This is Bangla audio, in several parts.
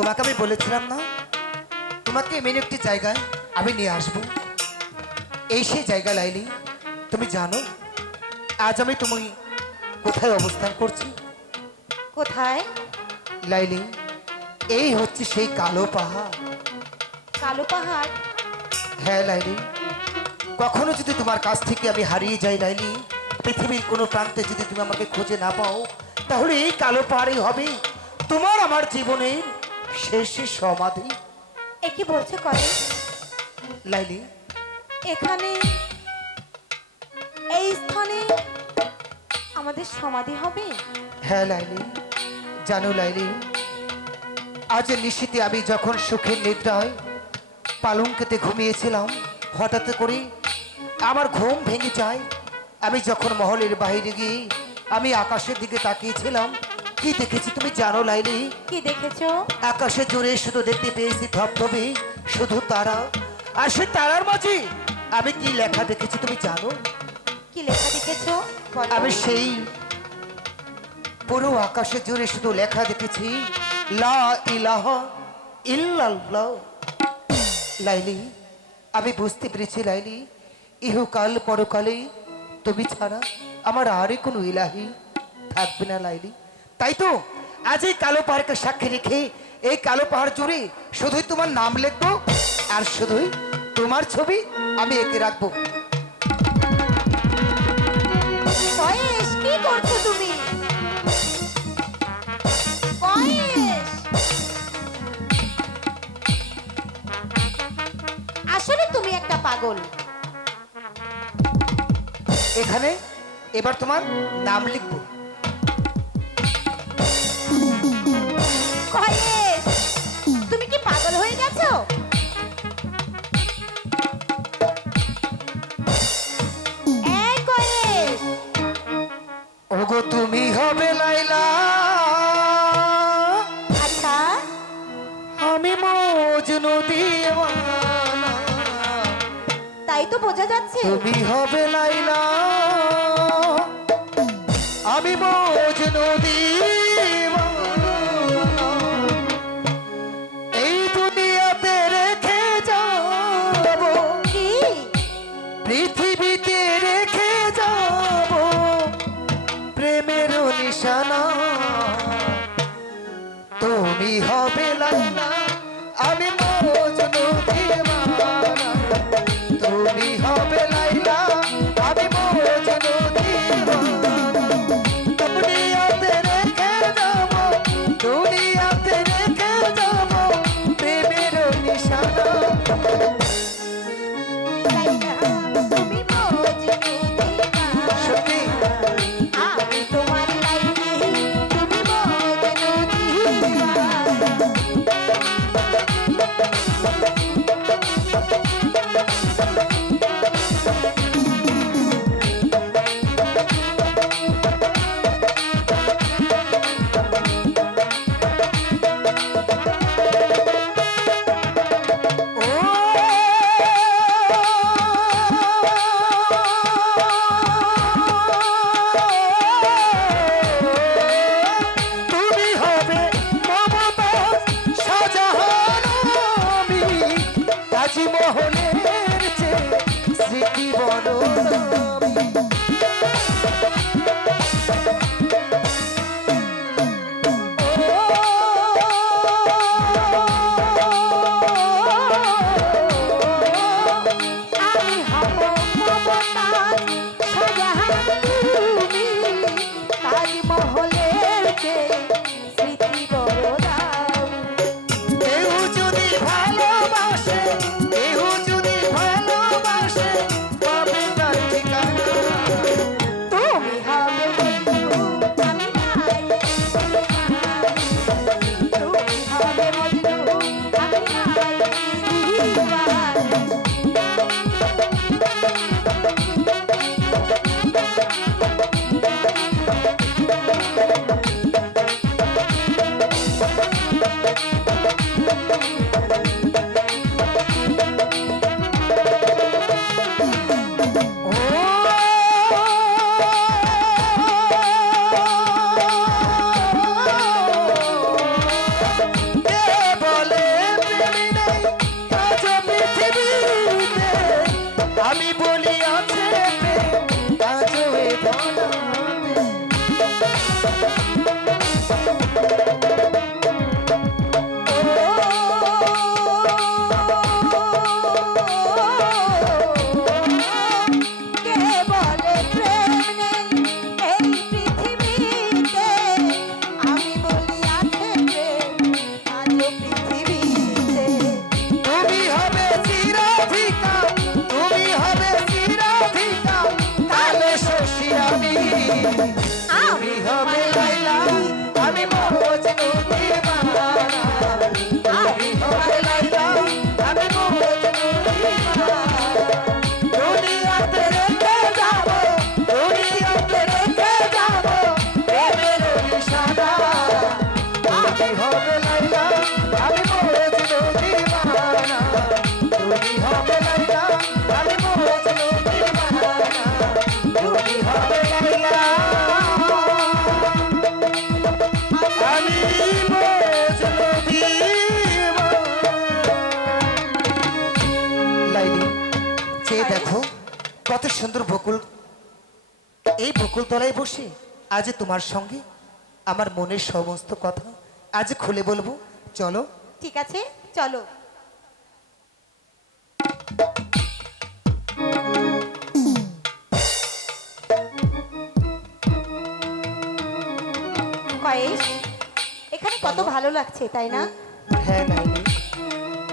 তোমাকে আমি বলেছিলাম না তোমাকে এমন একটি জায়গায় আমি নিয়ে আসবো। এই সেই জায়গা লাইলি, তুমি জানো আজ আমি তুমি কোথায় অবস্থান করছি? কোথায়? লাইলি, এই হচ্ছে সেই কালো পাহাড়। কালো পাহাড়? হ্যাঁ লাইলি, কখনো যদি তোমার কাছ থেকে আমি হারিয়ে যাই লাইলি, পৃথিবীর কোনো প্রান্তে যদি তুমি আমাকে খুঁজে না পাও, তাহলে এই কালো পাহাড়ই হবে তোমার আমার জীবনের শেষ সমাধি। এ কি বলছো করে? লাইলি, এখানে এই স্থানে আমাদের সমাধি হবে? হ্যাঁ লাইলি, জানো লাইলি, আজ নিশীতে আমি যখন সুখের নিদ্রায় পালঙ্কেতে ঘুমিয়েছিলাম, হঠাৎ করে আমার ঘুম ভেঙে যায়। আমি যখন মহলের বাইরে গিয়ে আমি আকাশের দিকে তাকিয়েছিলাম, কি দেখেছি তুমি জানো লাইলি? কি দেখেছো? আকাশে জুড়ে শুধু দেখতে পেয়েছি ধবধবে শুধু তারা, আর সে তারার মাঝে আমি কি লেখা দেখেছি তুমি জানো? কি লেখা দেখেছো? বলো। আমি সেই পুরো আকাশে জুড়ে শুধু লেখা দেখেছি লা ইলাহা ইল্লাল্লাহ। লাইলি, আমি বুঝতে পেরেছি লাইলি, ইহকাল পরকালে তুমি ছাড়া আমার আর কোনো ইলাহি থাকবে না লাইলি। তাই তো আজ এই কালো পাহাড়কে সাক্ষী রেখে এই কালো পাহাড় জুড়ে শুধুই তোমার নাম লিখবো, আর শুধুই তোমার ছবি আমি এঁকে রাখবো। কয়েস, কি করছো তুমি? কয়েস, আসলে তুমি একটা পাগল। এখানে এবার তোমার নাম লিখবো। কয়েস, তুমি কি পাগল হয়ে গেছো? এই কয়েস, ওগো তুমি হবে লাইলা, আচ্ছা আমি মজনু দিওয়ানা। তাই তো বোঝা যাচ্ছে। তুমি হবে লাইলা, আমি মজনু দিওয়ানা। এই দুনিয়াতে রেখে যাব, কি? পৃথিবীতে রেখে যাব প্রেমের নিশানা। তুমি হবে লাইলা, আমি মজনু দিওয়ানা। তুমি হবে লাইলা, আমি মজনু দিওয়ানা। দুনিয়াতে রেখে যাব, দুনিয়াতে রেখে যাব প্রেমের নিশানা। লাইলা, তুমি মজনু দিওয়ানা। সত্যি আমি তোমার লাইলি, তুমি মজনু দিওয়ানা। তুমি হবে মমতাজ শাহজাহান, আমি তাজমহলের চেয়ে স্মৃতি বড় দামি। আমি হব মমতাজ শাহজাহান, তুমি তাজমহলের চেয়ে স্মৃতি বড় দামি। কেউ যদি ভালোবাসে, কেউ যদি ভালোবাসে, পাবে তার ঠিকানা। হবে লাইলা আমি মজনু দিওয়ানা তুমি হবে লাইলা আমি মজনু দিওয়ানা তুমি হবে লাইলা আমি মজনু দিওয়ানা। লাইলি চেয়ে দেখো কত সুন্দর বকুল, এই বকুল তলায় বসে আজ তোমার সঙ্গে আমার মনের সমস্ত কথা আজ খুলে বলবো, চলো। ঠিক আছে, চলো। কয়েস, এখানে কত ভালো লাগছে তাই না? হ্যাঁ লাইলি,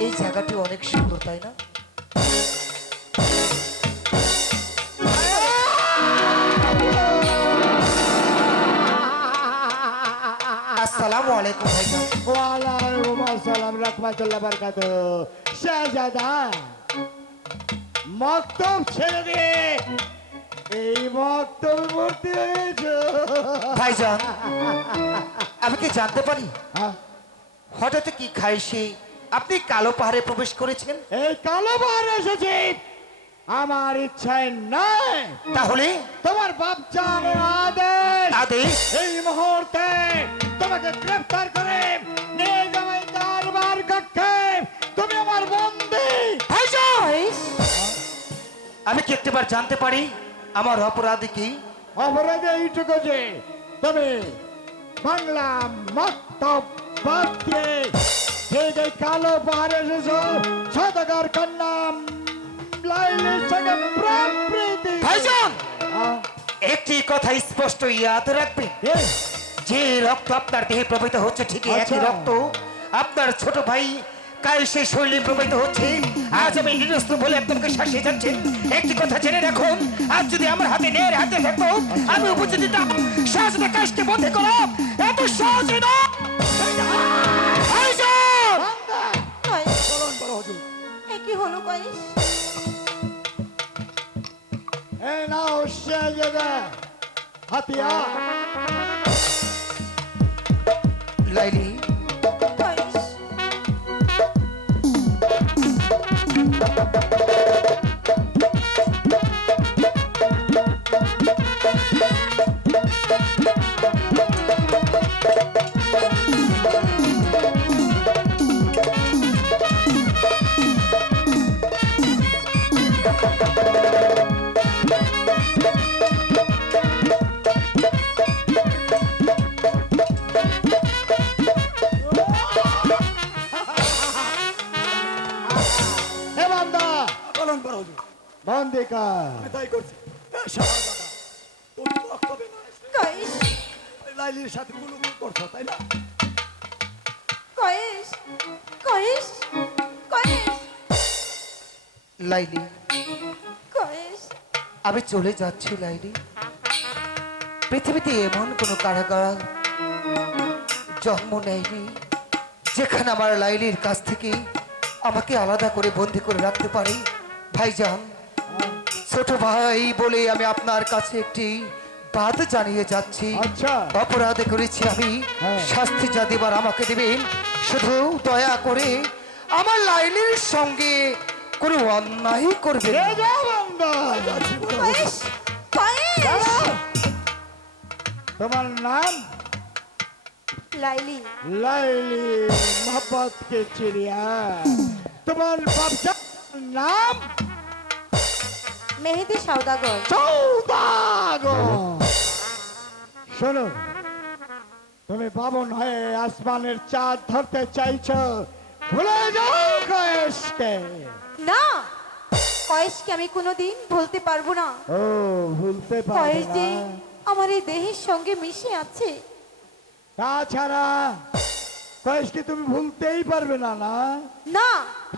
এই জায়গাটি অনেক সুন্দর তাই না? আসসালামু আলাইকুম ভাইজান। ওয়ালাইকুম আসসালাম রাহমাতুল্লাহ বারাকাতুহু। শাহজাদা, মক্তব ছেড়ে দিয়ে এই মক্তবে ভর্তি হয়েছো? ভাইজান, আমি কি জানতে পারি হ্যাঁ? হঠাৎ কি খাইছে আপনি কালো পাহাড়ে প্রবেশ করেছেন? এই কালো পাহাড়ে এসেছি আমার ইচ্ছায় নয়, তাহলে তোমার বাপ জানের আদেশ। আদেশ? এই মুহূর্তে তোমাকে গ্রেফতার করে নিয়ে যাবে দরবার কক্ষে। তুমি আমার বন্দী। ভাইজান, কয়েস, আমি কি একটিবার জানতে পারি আমার অপরাধ কি? অপরাধ এইটুকু যে তুমি বাংলা মক্তব বাদ দিয়ে ঠিক এই কালো পাহাড়ে এসেছো সদাগর কন্যা লাইলির সঙ্গে প্রেম প্রীতি। ভাইজান, আহ, একটি কথা স্পষ্ট ইয়াদ রাখবেন, এ, যে রক্ত আপনার দেহে প্রবাহিত হচ্ছে ঠিকই একই আচ্ছা। রক্ত আপনার ছোট ভাই কায়েসের শরীরে প্রবাহিত হচ্ছে। আজ আমি নিরস্ত্র বলে আপনাকে শাসিয়ে যাচ্ছেন। একটি কথা জেনে রাখুন, আজ যদি আমার হাতে নের হাতে থাকতো আমি উপস্থিত দিতাম শাহজাদা কায়েসকে বন্দী করো, এত সহজ না। ভাইজান! বান্দা, কয়েস, বলুন বড় হুজুর। এ কি হলো কয়েস? এই নাও শাহজাদা হাতিয়ার। লাইলি, কয়েস, হে বান্দা, বলুন বড় হুজুর। বন্দী কর। আমি তাই করছি। শাহজাদা, তুমি বক্তব্যে না এসে কয়েস, লাইলির সাথে কুলুকুল করছো তাই না? কয়েস, কয়েস, কয়েস, লাইলি, কয়েস, আমি চলে যাচ্ছি লাইলি। পৃথিবীতে এমন কোনো কারাগার জন্ম নেয়নি যেখানে আমার লাইলির কাছ থেকে আমাকে আলাদা করে বন্দি করে রাখতে পারে। ভাইজান, ছোট ভাই বলে আমি আপনার কাছে একটি বাদ জানিয়ে যাচ্ছি। আচ্ছা। অপরাধ করেছি আমি, হ্যাঁ। শাস্তি যা দেবার আমাকে দেবেন। শুধু দয়া করে আমার লাইলির সঙ্গে কোনো অন্যায় করবে এ যাও বান্দা। কয়েস, কয়েস। যাও। তোমার নাম? লাইলি। লাইলি মোহব্বত के चिड़िया। তোমার বাপজার নাম? মেহেদি সওদাগর। সৌদাগর। শোনো, তুমি বামন হয়ে আসমানের চাঁদ ধরতে চাইছো, ভুলে যাও কয়েসকে। না, কয়েসকে আমি কোনোদিন ভুলতে পারবো না। ও, ভুলতে পারবে কয়েস যে না? আমার এই দেহের সঙ্গে মিশে আছে। তাছাড়া কয়েসকে তুমি ভুলতেই পারবে না, না? না,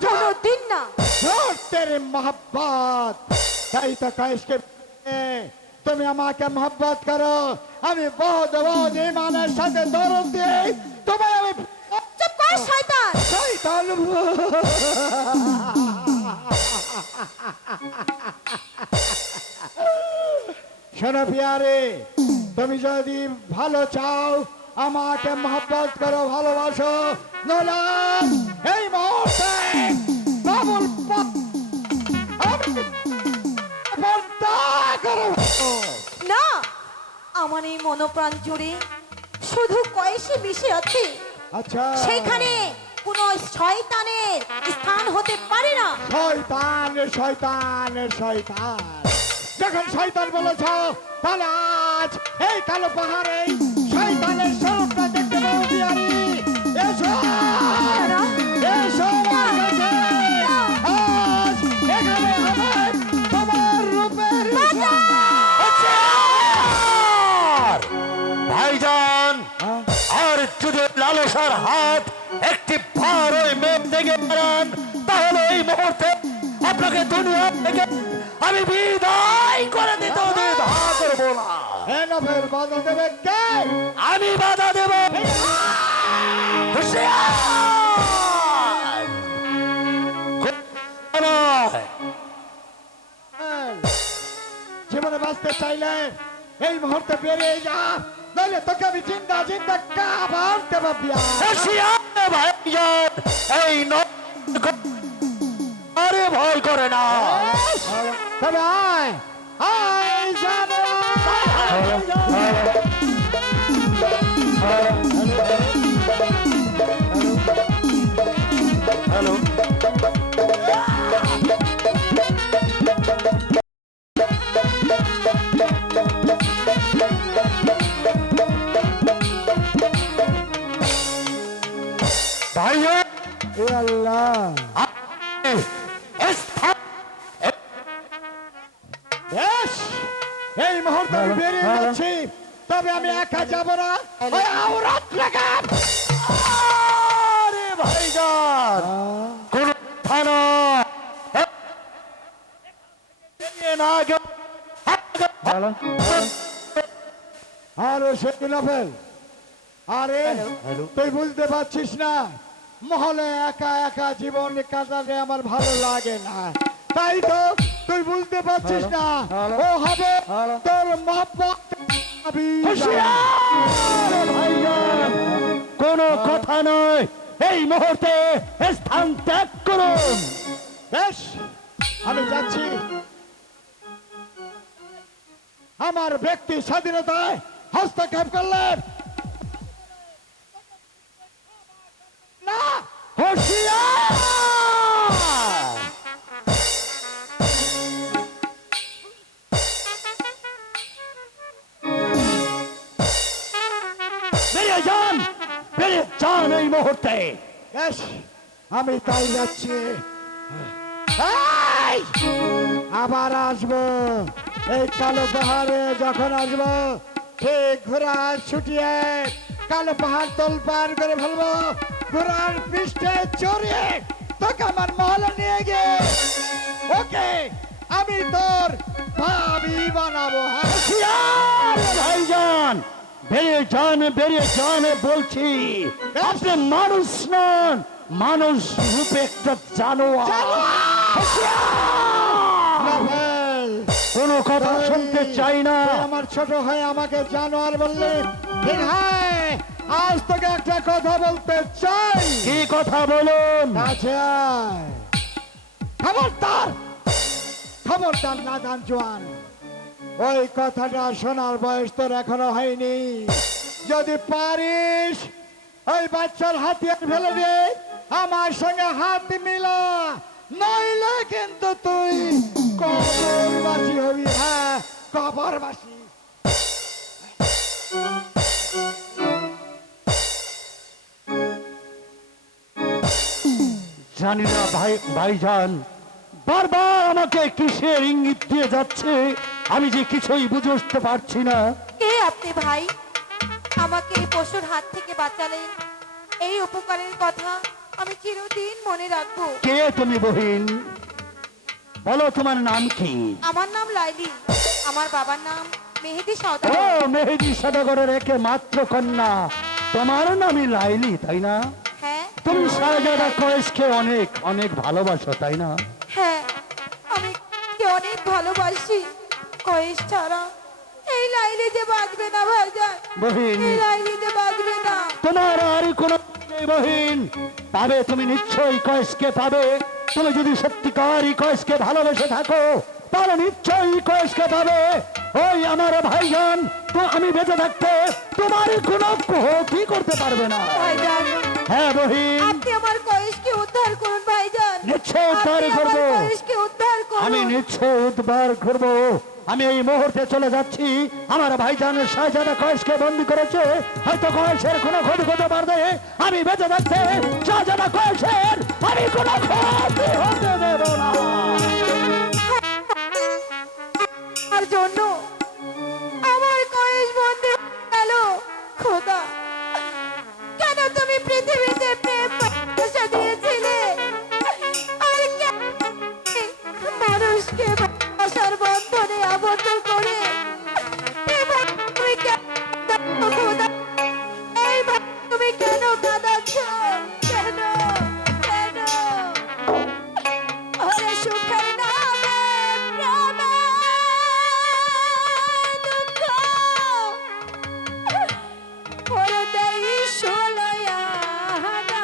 কোনোদিন না। ঝড় তেরে মোহব্বত, তাই তো কয়েসকে তুমি আমাকে মোহব্বত করো, আমি বহুত বহুত ইমানের সাথে দরদ দিই তোমায় আমি চুপ কর শয়তান। শয়তান। শোনো পিয়ারে, তুমি যদি ভালো চাও আমাকে মহব্বত করো, ভালোবাসো, নইলে এই মুহূর্তে ডাবল না, আমার এই মনোপ্রাণ জুড়ে শুধু কয়েসে মিশে আছে, আচ্ছা সেইখানে কোনো শয়তানের স্থান হতে পারে না। শয়তান শয়তান শয়তান, যখন শয়তান বলেছ তাহলে আজ এই কালো পাহাড়ে শয়তানের স্বরূপটা দেখতে পাবো বিহারি। এসো এসো আমার কাছে। আজ এখানে হবে তোমার রূপের ভাইজান, আর যদি লালসার হাত একটি ভার ওই মেঘ থেকে বাড়ান, তাহলে এই মুহূর্তে আপনাকে দুনিয়া থেকে আমি বিদায় করে দিতে দ্বিধা করবো না। নভের বাধা দেবে কে? আমি বাধা দেব। হুঁশিয়ার! নয়। জীবনে বাঁচতে চাইলে এই মুহূর্তে বেরিয়ে যা, নইলে তোকে আমি জিন্দা জিন্দা কাবার দেব বিয়া। হুঁশিয়ার ভাইজান, এই আরে ভয় করে না। তবে আয় আয় জানো হ্যালো, ভাইজান, এ আল্লাহ, বেশ, এই মুহূর্তে আমি বেরিয়ে যাচ্ছি, তবে আমি একা যাব না, ওই আওরাত লাগাম। আরে ভাইজান, কোন কথা নয়। না গেলে আরে সে নভেল, আরে তুই বুঝতে পারছিস না, মহলে একা একা জীবন কাটাতে আমার ভালো লাগে না, তাই তো তুই বুঝতে পারছিস না, ও হবে তোর মহব্বত। ভাইজান, কোন কথা নয়, এই মুহূর্তে স্থান ত্যাগ করুন। বেশ, আমি যাচ্ছি, আমার ব্যক্তি স্বাধীনতায় হস্তক্ষেপ করলেন না। হুঁশিয়ার! বেরিয়ে যান, বেরিয়ে যান এই মুহূর্তে। বেশ, আমি তাই যাচ্ছি, এই, আবার আসবো এই কালো পাহাড়ে, যখন আসবো ঠিক ঘোড়া ছুটিয়ে কালো পাহাড় তোল পার করে ফেলবো, ঘোড়ার পৃষ্ঠে চড়িয়ে তোকে আমার মহলে নিয়ে গিয়ে ওকে আমি তোর ভাবি বানাবো। হ্যাঁ, হুঁশিয়ার ভাইজান, বেরিয়ে যান বলছি। আপনি মানুষ নন, মানুষ রূপে একটা জানোয়ার। নভেল, কোনো কথা শুনতে চাই না। তুই আমার ছোট হয়ে আমাকে জানোয়ার বললি, ঠিক হ্যাঁ, আজ তোকে একটা কথা বলতে চাই। কি কথা বলুন? কাছে আয়। খবরদার, খবরদার নাদান জোয়ান, ওই কথাটা শোনার বয়স তোর এখনো হয়নি। যদি পারিস ওই বাচ্চার হাতিয়ার ফেলে দে, আমার সঙ্গে হাত মিলা, নইলে কিন্তু তুই কবরবাসী হবি। হ্যাঁ, কবরবাসী। জানি না ভাইজান, বারবার আমাকে কিসের ইঙ্গিত দিয়ে যাচ্ছে, আমি যে কিছুই বুঝে উঠতে পারছি না। কে আপনি ভাই? আমাকে এই পশুর হাত থেকে বাঁচালেন, এই উপকারের কথা আমি চিরদিন মনে রাখবো। কে তুমি বহিন? বলো তোমার নাম কি? আমার নাম লাইলি, আমার বাবার নাম মেহেদি ও সওদাগর। মেহেদি সওদাগরের একে মাত্র কন্যা, তোমার নামই লাইলি, তাই না? হ্যাঁ তুমি শাহজাদা কয়েসকে অনেক অনেক ভালোবাসো, তাই না? হ্যাঁ, আমি কে অনেক ভালোবাসি। কয়েস ছাড়া এই লাইলি যে বাঁচবে না ভাইজান, বহিন এই লাইলি যে বাঁচবে না। তোমার আর কোনো নেই বহিন, পাবে তুমি নিশ্চয়ই কয়েসকে পাবে। তুমি যদি সত্যিকারই কয়েসকে ভালোবেসে থাকো তাহলে নিশ্চয়ই কয়েসকে পাবে। ওই আমার ভাইজান তো আমি বেঁচে থাকতে তোমার কোনো ক্ষতি করতে পারবে না। ভাইজান, হ্যাঁ বহিন, আপনি আমার কয়েসকে উদ্ধার করুন ভাইজান, নিশ্চয় উদ্ধার আপনি আমার করবো। কয়েসকে উদ্ধার করুন। আমি নিশ্চয় উদ্ধার করব। আমি এই মুহূর্তে চলে যাচ্ছি। আমার ভাইজানের শাহজাদা কয়েসকে বন্দি করেছে, হয়তো কয়েসের কোনো ক্ষতি করতে পারবে। আমি বেঁচে থাকতে শাহজাদা কয়েসের আমি কোনো ক্ষতি হতে দেব না। আমার জন্য আমার কয়েস বন্ধু গেল। খোদা, কেন তুমি পৃথিবীতে প্রেম ভালোবাসা দিয়েছিলে? আর কেন মানুষকে ভালোবাসার বন্ধনে আবদ্ধ করে এবার তুমি কেন খোদা, এইবার তুমি কেন কাঁদাচ্ছ? কেন কেন? ওরে সুখের নামে প্রেমে দুঃখ, ওরে দেই ষোলয়ানা।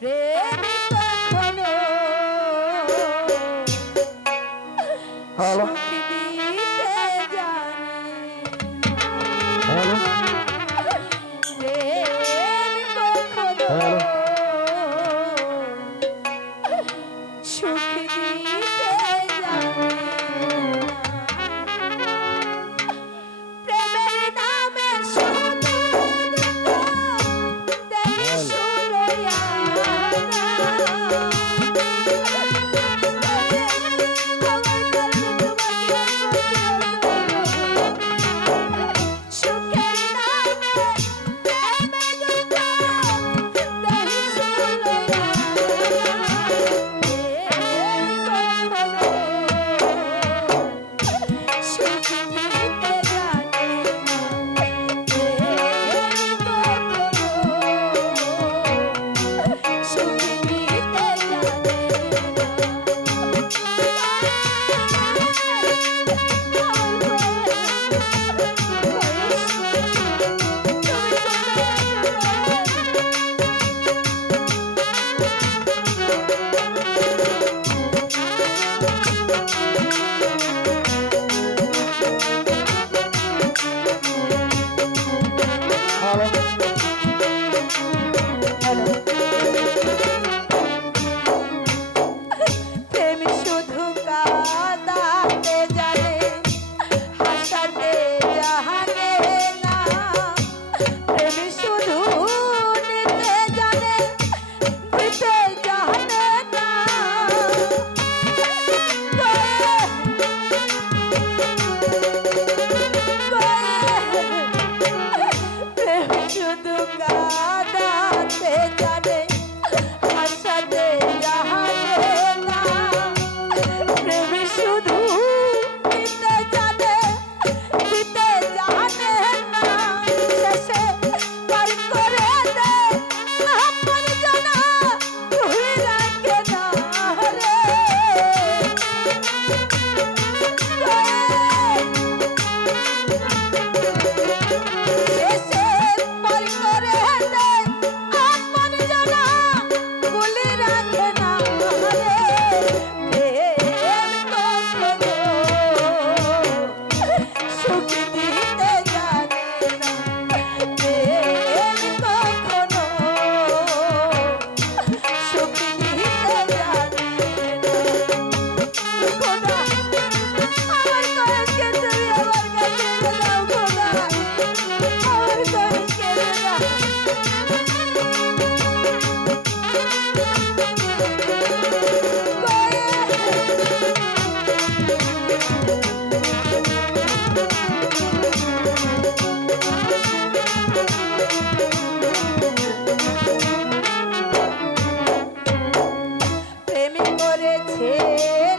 প্রেমিক কখনো হ্যালো সুখ দিতে জানে না। হ্যালো প্রেমিক কখনো হ্যালো সুখ দিতে জানে না। প্রেমের নামে শুধু দুঃখ দেয় ষোলয়ানা। আমার কারণে তোমাকে সুখের নামে প্রেমে দুঃখ দেয় প্রেম শুধু কাঁদাতে জানে, হাসাতে জানে না। প্রেম শুধু নিতে জানে, দিতে জানে না। প্রেম শুধু কাঁদাতে জানে, হাসাতে জানে না। প্রেম শুধু দিতে জানে, দিতে জানে না। শেষে পার করে দেয় আপন জানা, ভুলে রাখে না রে। শেষে পার করে দেয় আপন জানা, ভুলে রাখে না রে। প্রেম কখনো সুখ দিতে জানে না। প্রেম কখনো সুখ দিতে জানে না। খোদা, আমার কয়েসকে তুমি আমার কাছে এনে দাও খোদা, আমার কয়েসকে এনে দাও। প্রেমে করেছে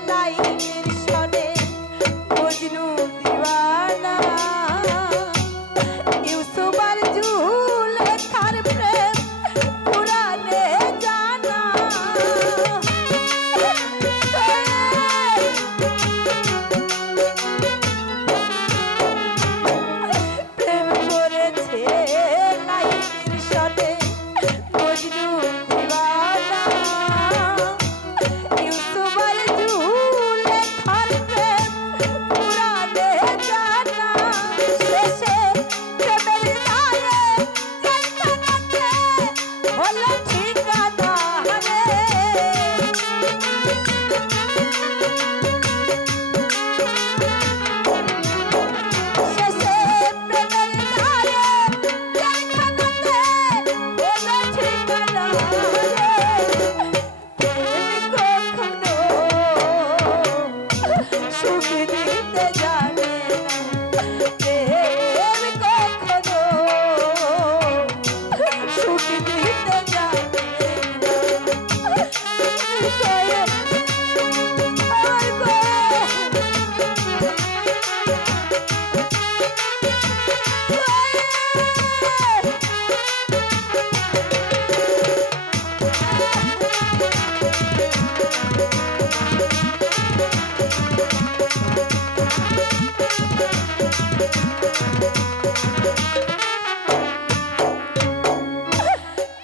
লাইলির সনে মজনু দিওয়ানা।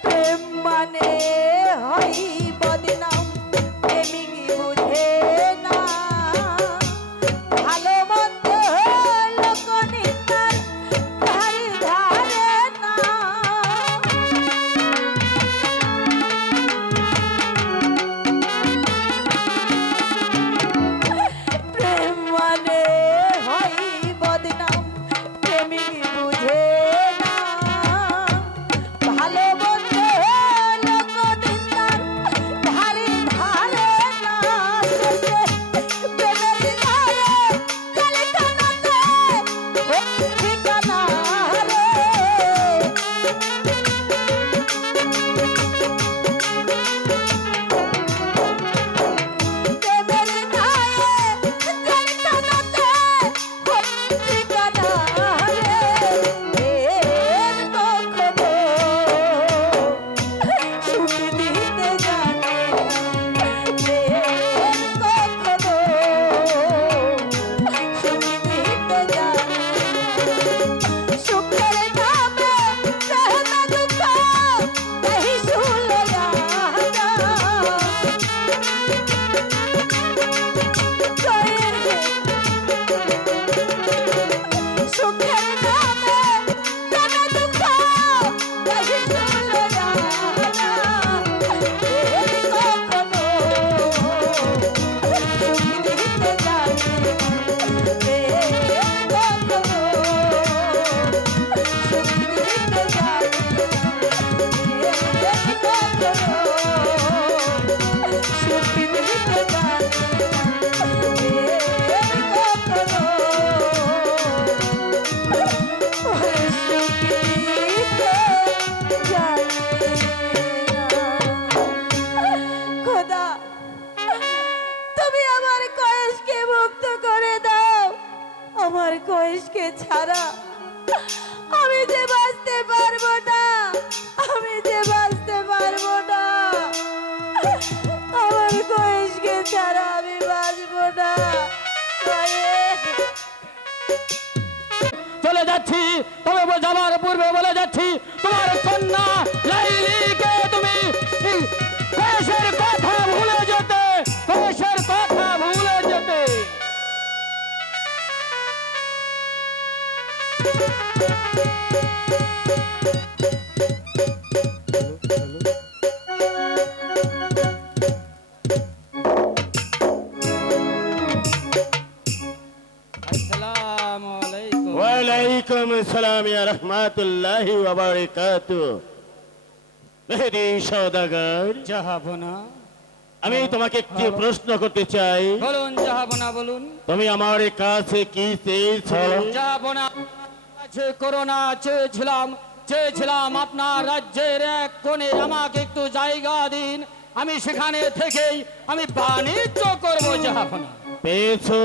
প্রেম মানে হয় বদনাম, প্রেমিক বুঝে না। ভালো মন্দ লোক নিন্দার ধারে ধারে না। প্রেম মানে হয় বদনাম, প্রেমিক বুঝে না। ভালো মন্দ লোক নিন্দার ধারে ধারে না। শেষে প্রেমের ধারে জলখানাতে ওই ঠিকানা রে। প্রেমের ধারে জলখানাতে ওই ঠিকানা রে। এর কখনো সুখ দিতে জানে না। এর কখনো সুখ দিতে জানে না। সুখের নামে সহনা দুঃখ কহি শুলে না। সুখের নামে সহনা দুঃখ কহি শুলে না। এর কখনো সুখ দিতে জানে না। এর কখনো সুখ দিতে জানে না। এর কখনো সুখ দিতে জানে না। এর কখনো সুখ দিতে জানে না। খোদা, তুমি আমার কয়েসকে মুক্ত করে দাও। আমার কয়েসকে ছাড়া আমি যে বাঁচতে পারবো না। আমি যে বাঁচতে পারবো না। আমার কয়েসকে ছাড়া আমি বাঁচবো না। কয়েস, চলে যাচ্ছি, তবে যাবার পূর্বে বলে যাচ্ছি, তোমার কন্যা লাইলিকে তুমি কয়েসের কথা ভুলে যেতে, কয়েসের কথা ভুলে যেতে। আসসালামু আলাইকুম। ওয়ালাইকুম আসসালাম ইয়া রাহমাতুল্লাহি ওয়া বারাকাতুহু। মেহেদী সওদাগর, জাহাবনা, আমি তোমাকে একটি প্রশ্ন করতে চাই। বলুন জাহাবনা, বলুন। তুমি আমার কাছে কি চেয়েছো? জাহাবনা, কাছে করোনা চেয়েছিলাম আপনার রাজ্যের এক কোণে আমাকে একটু জায়গা দিন, আমি সেখানে থেকেই আমি বাণিজ্য করবো। জাহাবনা, পেয়েছো?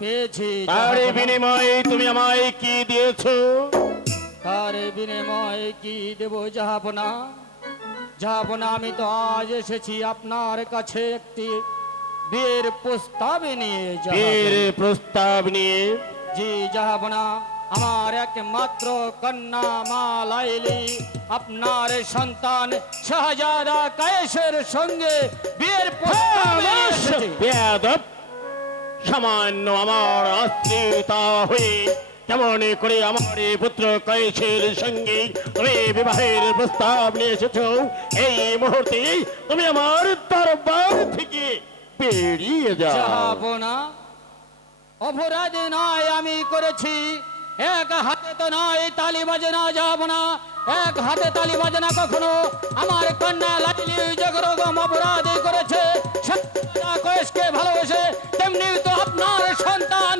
পেয়েছি। তার জাহাপনা। বিনিময়ে তুমি আমায় কি দিয়েছো? তার বিনিময়ে কি দেব জাহাপনা? জাহাপনা, আমি তো আজ এসেছি আপনার কাছে একটি বিয়ের প্রস্তাব নিয়ে। বিয়ের প্রস্তাব নিয়ে? জি জাহাপনা, আমার একমাত্র কন্যা মা লাইলি আপনার সন্তান শাহজাদা কায়েসের সঙ্গে বিয়ের প্রস্তাব নিয়ে এসেছে। বেয়াদব! সামান্য আমার আশ্রিতা হয়ে কেমন করে আমার এই পুত্র কয়েসের সঙ্গে তুমি বিবাহের প্রস্তাব নিয়ে এসেছো? এই মুহূর্তে তুমি আমার দরবার থেকে বেরিয়ে যাও। জাহাপনা, অপরাধ নয় আমি করেছি, এক হাতে তো নয় তালি বাজে না। জাহাপনা, এক হাতে তালি বাজে না কখনো। আমার কন্যা লাইলি যেরকম অপরাধ করেছে কয়েসকে ভালোবেসে, তেমনি তো আপনার সন্তান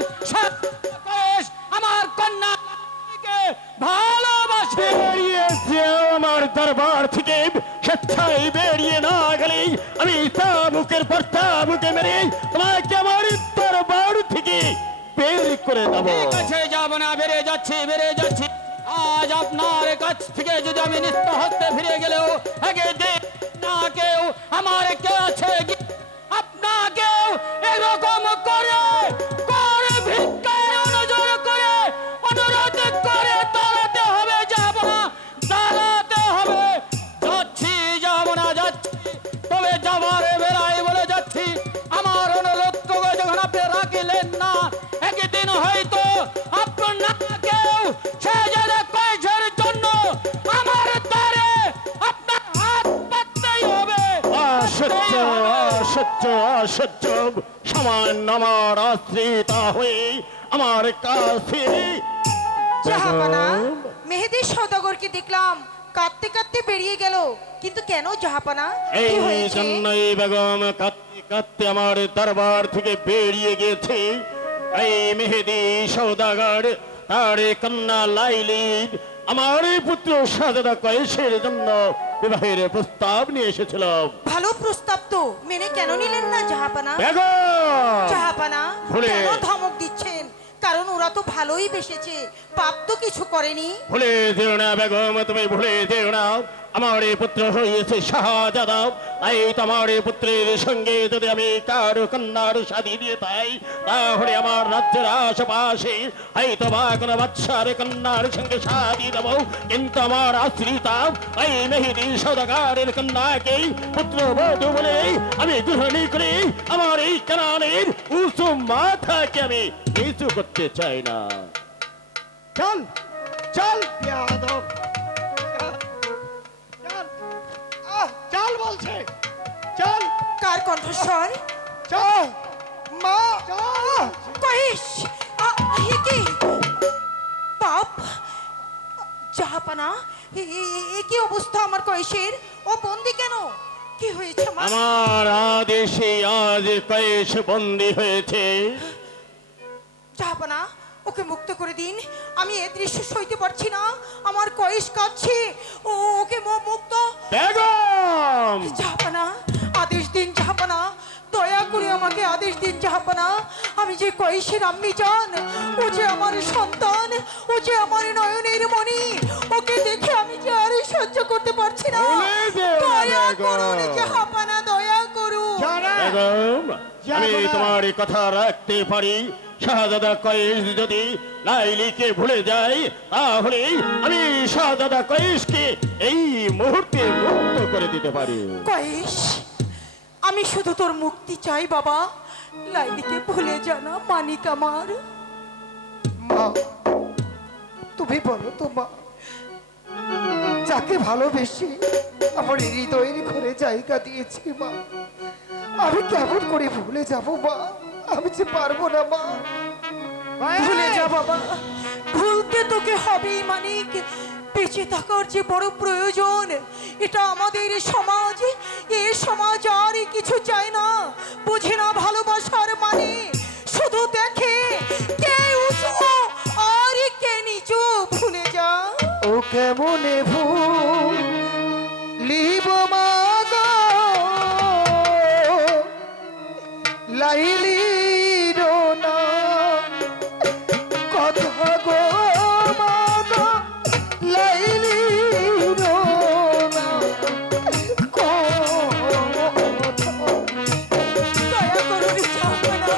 কয়েস আমার কন্যা লাইলিকে ভালোবাসে। বেরিয়ে যেও আমার দরবার থেকে। স্বেচ্ছায় বেরিয়ে না গেলে আমি তাবুকের পর তাবুকে মেরে তোমাকে আমার দরবার থেকে বের করে দেবো। ঠিক আছে, যাব না, বেরিয়ে যাচ্ছি। আজ আপনার কাছ থেকে যদি আমি নিস্ত হস্তে ফিরে গেলেও আগে দেখ না কেউ আমার কে আছে আপনাকেও এরকম করে ভিক্ষায় অনুজোর করে অনুরোধ অসহ্য অসহ্য সামান্য আমার আশ্রিতা হয়ে আমার কাছে জাহাপানা বেগম, মেহেদি সওদাগরকে দেখলাম কাঁদতে কাঁদতে বেরিয়ে গেল, কিন্তু কেন জাহাপানা, কি এই হয়েছে? জন্যই বেগম কাঁদতে কাঁদতে আমার দরবার থেকে বেরিয়ে গেছে এই মেহেদি সওদাগর তার কন্যা লাইলি আমার পুত্র শাহজাদা কয়েসের জন্য বিবাহের প্রস্তাব নিয়ে এসেছিল। ভালো প্রস্তাব তো মেনে কেন নিলেন না জাহাপানা? বেগম জাহাপানা ভুলে- কেন ধমক দিচ্ছেন? কারণ ওরা তো ভালোই বেসেছে, পাপ তো কিছু করেনি। ভুলে যেও না বেগম, তুমি ভুলে যেও না আমার এই পুত্র হয়েছে শাহজাদা। এই তোমার এই পুত্রের সঙ্গে যদি আমি কার কন্যার শাদী দিয়ে পাই, তাহলে আমার রাজ্যের আশেপাশে হয়তো বা কোনো বাচ্চার কন্যার সঙ্গে শাদী দেব, কিন্তু আমার আশ্রিতা এই মেহেদি সওদাগরের কন্যাকেই পুত্র বধূ বলে আমি গ্রহণ করে আমার এই কানানের উঁচু মাথাকে আমি নিচু করতে চাই না। চল চল বেয়াদব চল চল বলছে চল কার কণ্ঠস্বর? চল মা চল কহিস হে কি পাপ? জাহাপানা এ কি অবস্থা আমার কয়েসের? ও বন্দি কেন? কি হয়েছে মা? আমার আদেশে আজ কয়েস বন্দী হয়েছে। জাহাপানা ওকে মুক্ত করে দিন, আমি এ দৃশ্য সইতে পারছি না। আমার কয়েস কাঁদছে, ওকে মুক্ত। বেগম জাহাপানা আদেশ দিন জাহাপানা, দয়া করে আমাকে আদেশ দিন জাহাপানা। আমি যে কয়েসের আম্মি জান, ও যে আমার সন্তান, ও যে আমার নয়নের মণি, ওকে দেখে আমি যে আর সহ্য করতে পারছি না। ভুলে যেও না, দয়া বেগম। করুন জাহাপানা, দয়া করুন। জানা বেগম আমি যাবো না। তোমার এই কথা রাখতে পারি। শাহজাদা কয়েস যদি লাইলিকে ভুলে যায়, তাহলে আমি শাহজাদা কয়েসকে এই মুহূর্তে মুক্ত করে দিতে পারি। কয়েস আমি শুধু তোর মুক্তি চাই বাবা, লাইলিকে ভুলে জানা মানিক আমার। মা তুমি বলো তো মা, যাকে ভালোবেসে আমার হৃদয়ের ঘরে জায়গা দিয়েছি মা, আমি কেমন করে ভুলে যাব মা? আমি যে পারবো না মা। ভুলে যা বাবা, ভুলতে তোকে হবেই মানিক। বেঁচে থাকার যে বড় প্রয়োজন, এটা আমাদের সমাজ, এ সমাজ আর কিছু চায় না, বুঝে না ভালোবাসার মানে, শুধু দেখে কে উঁচু আর কে নিচু। ভুলে যা। ও কেমনে ভুল লিব মা গো লাইলি না কথা গো মা গো লাইলি না দয়া করুন জাহাপানা,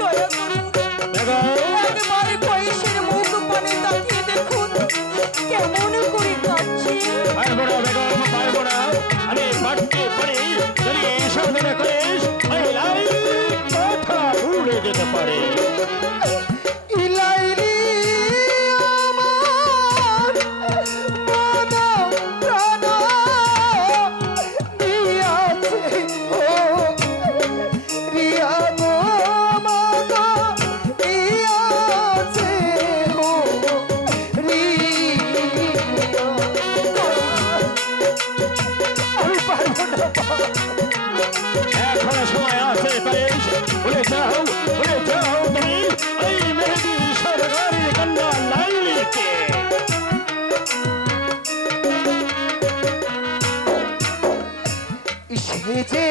দয়া করুন। বেগম একবার কয়েসের মুখ পানে তাকিয়ে দেখুন কেমন করে কাঁদছে। পারবো না বেগম, পারবো না। আমি পারতে পারি যদি শাহজাদা কয়েস এই লাইলির কথা ভুলে যেতে পারে। ইলাইলি আমার মন প্রাণ দিয়াছে ও রিয়া গো মা গো দিয়াছে ও রিয়া। আমি পারবো না মা। এখনো সময় আছে কয়েস, ভুলে যাও তুমি এই মেহেদি সওদাগরের কন্যা লাইলিকে। সে যে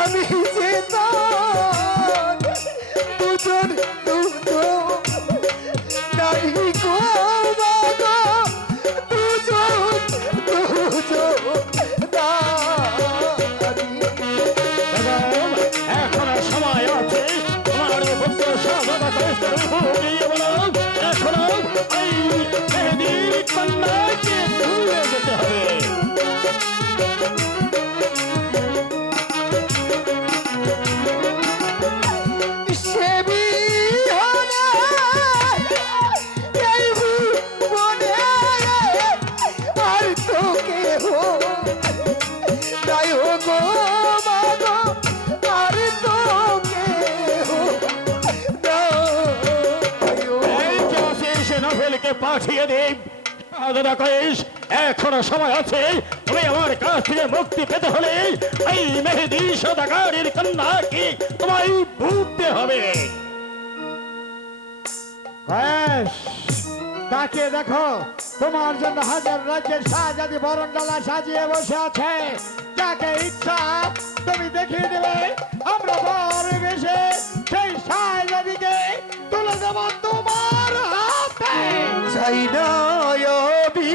আমি যে তার দুজন নারী গো বাবা, দুজন নারী। বেগম এখনো সময় আছে, তোমার পুত্র শাহজাদা কয়েসকে বুঝিয়ে বলো এখনো এই মেহেদির কন্যাকে ভুলে যেতে হবে। সে বিহনে এই ভুবনে আর তো কেহ নাই তাকে পাঠিয়ে দিই। শাহজাদা কয়েস, এখনো সময় আছে। তুমি আমার কাছ থেকে মুক্তি পেতে হলে এই মেহেদি সদাগরের কন্যাকে তোমায় বুঝতে হবে। কয়েস, তাকে দেখো, তোমার জন্য হাজার রাজ্যের শাহজাদি বরণডালা সাজিয়ে বসে আছে। যাকে ইচ্ছা তুমি দেখিয়ে দেবে, আমরা বর বেশে সেই শাহজাদিকে তুলে দেব তোমার হাতে। চাই না অবি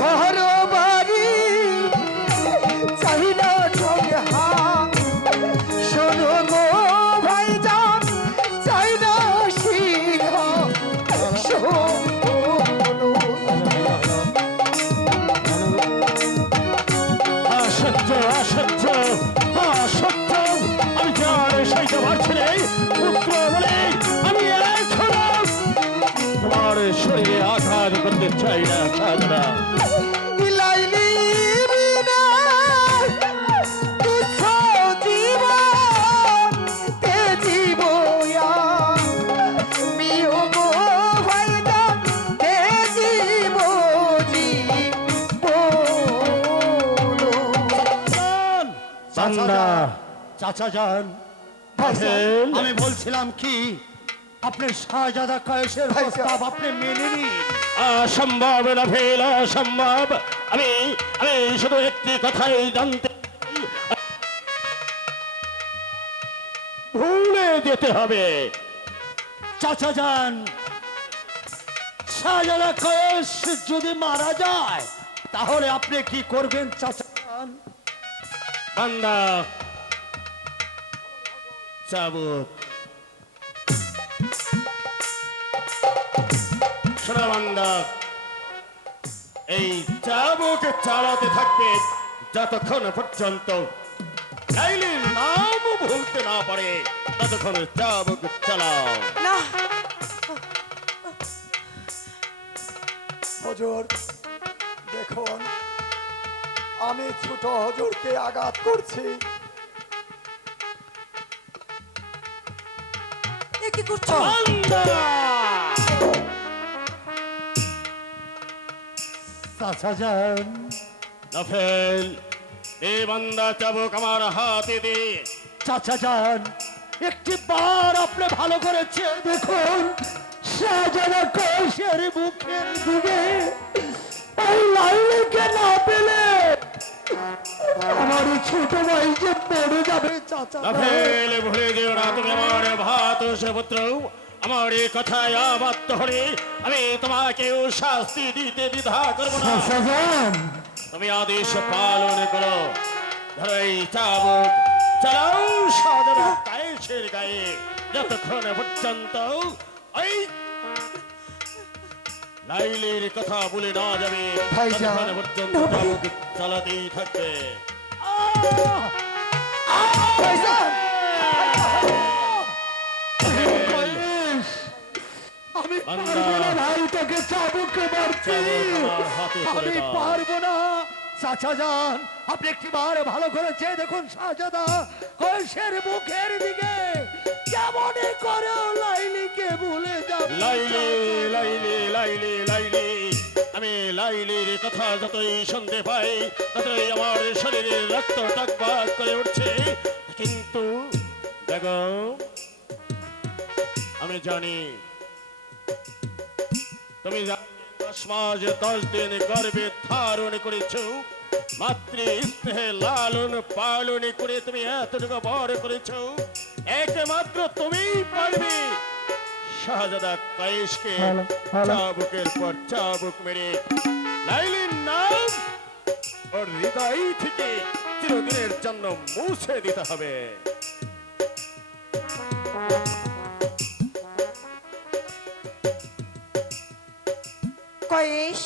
ঘর বাড়ি, চাই না ঠকে হাত, শোনো গো ভাইজান, চাই না সিংহ শোনো। অসহ্য, অসহ্য, অসহ্য। আমি যার সইতে পারছি না, পুত্র বলে আমি এখনো তোমার শরীরে আঘাত করতে চাই না। শাহজাদা, লাইলি বিনা তুচ্ছ জীবন তে জীবয়া, মিও গো ভাইজান তে জীব বান্দা, চাচা যান, আফেল, আমি বলছিলাম কি, আপনি শাহজাদা কয়েসের ভাইজান। প্রস্তাব আপনি মেনে নিন। অসম্ভব না ফেল, অসম্ভব। আমি আমি শুধু একটি কথাই জানতে চাই। ভুলে যেতে হবে। চাচা যান, শাহজাদা কয়েস যদি মারা যায় তাহলে আপনি কি করবেন চাচা যান? বান্দা, চাবুক, শোনো বান্দা, এই চাবুক চালাতে থাকবে যতক্ষণ পর্যন্ত লাইলির নাম ভুলতে না পারে, ততক্ষণ চাবুক চালাও। না, হজুর দেখুন, আমি ছোট হজুরকে আঘাত করছি। এ কি করছো? বান্দা, চাচা যান, নফেল, এই বান্দা চাবুক আমার হাতে দে। চাচা যান, একটি বার আপনি ভালো করেছে দেখুন, শাহজাদা কয়েসের মুখের দিকে ওই লাইলিকে না পেলে আমার ছোট ভাই যে পড়ে যাবে চাচা। নফেল, ভুলে যেও না তুমি আমার ভাত পুত্র। আমার এই কথায় আবাত্ত হলে আমি তোমাকেও শাস্তি দিতে দ্বিধা করবো না। চাচা যান, তুমি আদেশ পালন করো। ধরো এই চাবুক চালাও শাহজাদা কয়েসের গায়ে, যতক্ষণ পর্যন্ত ওই লাইলির কথা বলে না যাবে, ভাইজান, ততক্ষণ পর্যন্ত চাবুক চালাতেই থাকবে। ভাইজান, আমি বান্দা, পারবো না ভাইটাকে চাবুকে মারতে, চাবুক আমার হাতে তুলে আমি দাও। পারবো না। চাচা যান, আপনি একটি বার ভালো করেছে দেখুন, শাহজাদা কয়েসের মুখের দিকে কেমন করে লাইলিকে ভুলে যাবে। লাইলি, লাইলি, লাইলি, লাইলি, আমি লাইলির কথা যতই শুনতে পাই ততই আমার শরীরে রক্ত টকবক করে উঠছে। কিন্তু বেগম, আমি জানি তুমি 10 মাস 10 দিন গর্ভে ধারণ করেছ, মাতৃ স্নেহে লালন পালন করে তুমি এতটুকু বড় করেছ। একমাত্র তুমিই পারবে শাহজাদা কয়েসকে চাবুকের পর চাবুক মেরে লাইলির নাম ওর হৃদয় থেকে চিরদিনের জন্য মুছে দিতে হবে। কয়েস,